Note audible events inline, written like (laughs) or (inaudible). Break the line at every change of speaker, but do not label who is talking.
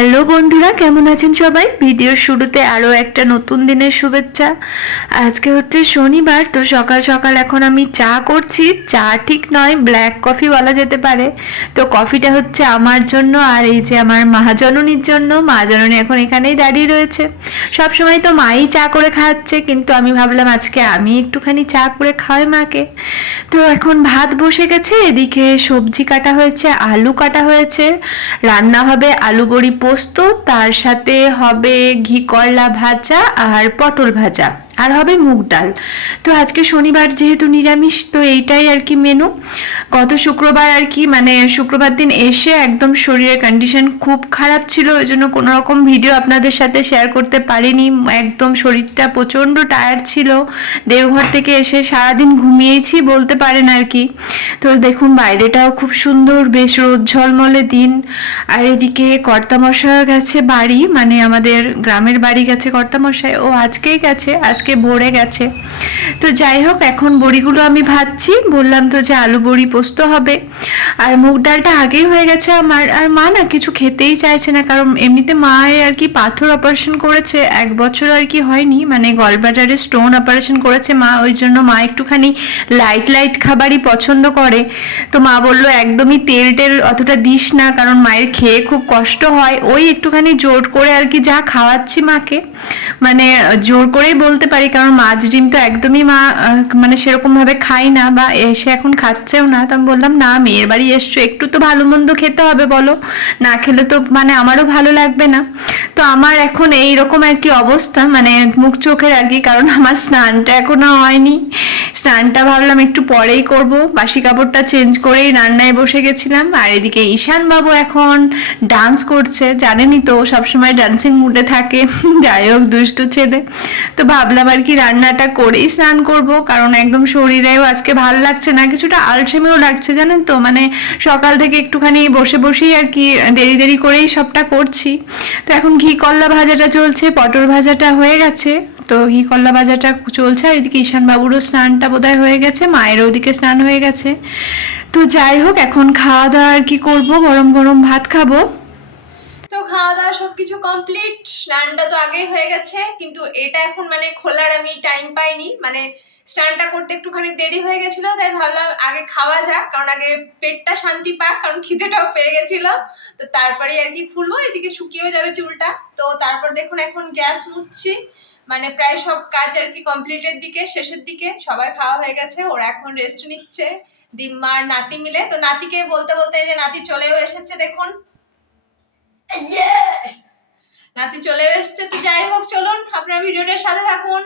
Hello বন্ধুরা, কেমন আছেন সবাই? ভিডিওর শুরুতে আরও একটা নতুন দিনের শুভেচ্ছা। আজকে হচ্ছে শনিবার, তো সকাল সকাল এখন আমি চা করছি। চা ঠিক নয়, ব্ল্যাক কফি বলা যেতে পারে। তো কফিটা হচ্ছে আমার জন্য আর এই যে আমার মহাজননীর জন্য। মহাজননী এখন এখানেই দাঁড়িয়ে রয়েছে। সব সময় তো মাই চা করে খাওয়াচ্ছে কিন্তু আমি ভাবলাম আজকে আমি একটুখানি চা করে খাওয়াই মাকে। তো এখন ভাত বসে গেছে, এদিকে সবজি কাটা হয়েছে, আলু কাটা হয়েছে। রান্না হবে আলু বড়ি পোস্ত, তার সাথে হবে ঘি, করলা ভাজা আর পটল ভাজা, আর হবে মুগ ডাল। তো আজকে শনিবার যেহেতু নিরামিষ, তো এইটাই আর কি মেনু গত শুক্রবার আর কি মানে শুক্রবার দিন এসে একদম শরীরের কন্ডিশন খুব খারাপ ছিল, ওই জন্য কোনো রকম ভিডিও আপনাদের সাথে শেয়ার করতে পারিনি। একদম শরীরটা প্রচণ্ড টায়ার্ড ছিল। দেওঘর থেকে এসে সারাদিন ঘুমিয়েছি বলতে পারেন আর কি। তো দেখুন, বাইরেটাও খুব সুন্দর, বেশ রোদ ঝলমলে দিন। আর এদিকে কর্তামশা গেছে বাড়ি মানে আমাদের গ্রামের বাড়ি গেছে কর্তামশাই। ও আজকেই গেছে, আজকে ভোরে গেছে। তো যাই হোক, এখন বড়িগুলো আমি ভাজছি। বললাম তো যে আলু বড়ি পোস্ত হবে। আর মুগ ডালটা আগেই হয়ে গেছে আমার। আর মা না কিছু খেতেই চাইছে না, কারণ এমনিতে মায়ের আর কি পাথর অপারেশন করেছে। এক বছর আর কি হয়নি মানে গলব্লাডারে স্টোন অপারেশন করেছে মা। ওই জন্য মা একটুখানি লাইট লাইট খাবারই পছন্দ করে। তো মা বলল, একদমই তেল টেল অতটা দিস না, কারণ মায়ের খেয়ে খুব কষ্ট হয়। ওই একটুখানি জোর করে আর কি যা খাওয়াচ্ছি মাকে মানে জোর করেই বলতে পারি, কারণ মাছ ডিম তো একদমই মা মানে সেরকমভাবে খাই না বা এসে এখন খাচ্ছেও না। তো আমি বললাম, না, মেয়ের বাড়ি এসছো, একটু তো ভালো মন্দ খেতে হবে বলো। না খেলে তো মানে আমারও ভালো লাগবে না। তো আমার এখন এই রকম আর কি অবস্থা মানে মুখ চোখের আর কি, কারণ আমার স্নানটা এখনও হয়নি। স্নানটা ভাবলাম একটু পরেই করব, বাসি কাপড়টা চেঞ্জ করেই রান্নায় বসে গেছিলাম। আর এদিকে ঈশান বাবু এখন ডান্স করছে, জানেনই তো সবসময় ডান্সিং মুডে থাকে, (laughs) যাই হোক, দুষ্টু ছেলে। তো ভাবলাম আর কি রান্নাটা করেই স্নান করব, কারণ একদম শরীরেও আজকে ভালো লাগছে না, কিছুটা আলসেমিও লাগছে, জানেন তো? মানে সকাল থেকে একটুখানি বসে বসেই আর কি দেরি দেরি করেই সবটা করছি। তো এখন ঘি করলা ভাজাটা চলছে, পটল ভাজাটা হয়ে গেছে। তো ঘি কল্লা ভাজাটা চলছে আর এদিকে ঈশানবাবুরও স্নানটা বোধহয় হয়ে গেছে, মায়েরও ওদিকে স্নান হয়ে গেছে। তো যাই হোক, এখন খাওয়া দাওয়া আর কি করব, গরম গরম ভাত খাব।
খাওয়া দাওয়া সবকিছু কমপ্লিট স্নানটা তো আগেই হয়ে গেছে, কিন্তু এটা এখন মানে খোলার আমি টাইম পাইনি। মানে স্নানটা করতে একটুখানি দেরি হয়ে গেছিল, তাই ভাবলাম আগে খাওয়া যাক, কারণ আগে পেটটা শান্তি পাক, কারণ খিদেটাও পেয়ে গেছিল। তো তারপরে আর কি খুলবো, এদিকে শুকিয়েও যাবে চুলটা। তো তারপর দেখুন এখন গ্যাস মুছছি। মানে প্রায় সব কাজ আর কি কমপ্লিটের দিকে, শেষের দিকে, সবাই খাওয়া হয়ে গেছে, ওরা এখন রেস্ট নিচ্ছে। দিম্মা আর নাতি মিলে, তো নাতিকে বলতে বলতে যে নাতি চলেও এসেছে দেখুন। নাতি চলে এসছে। তো যাই হোক চলুন আপনার ভিডিওটার সাথে থাকুন।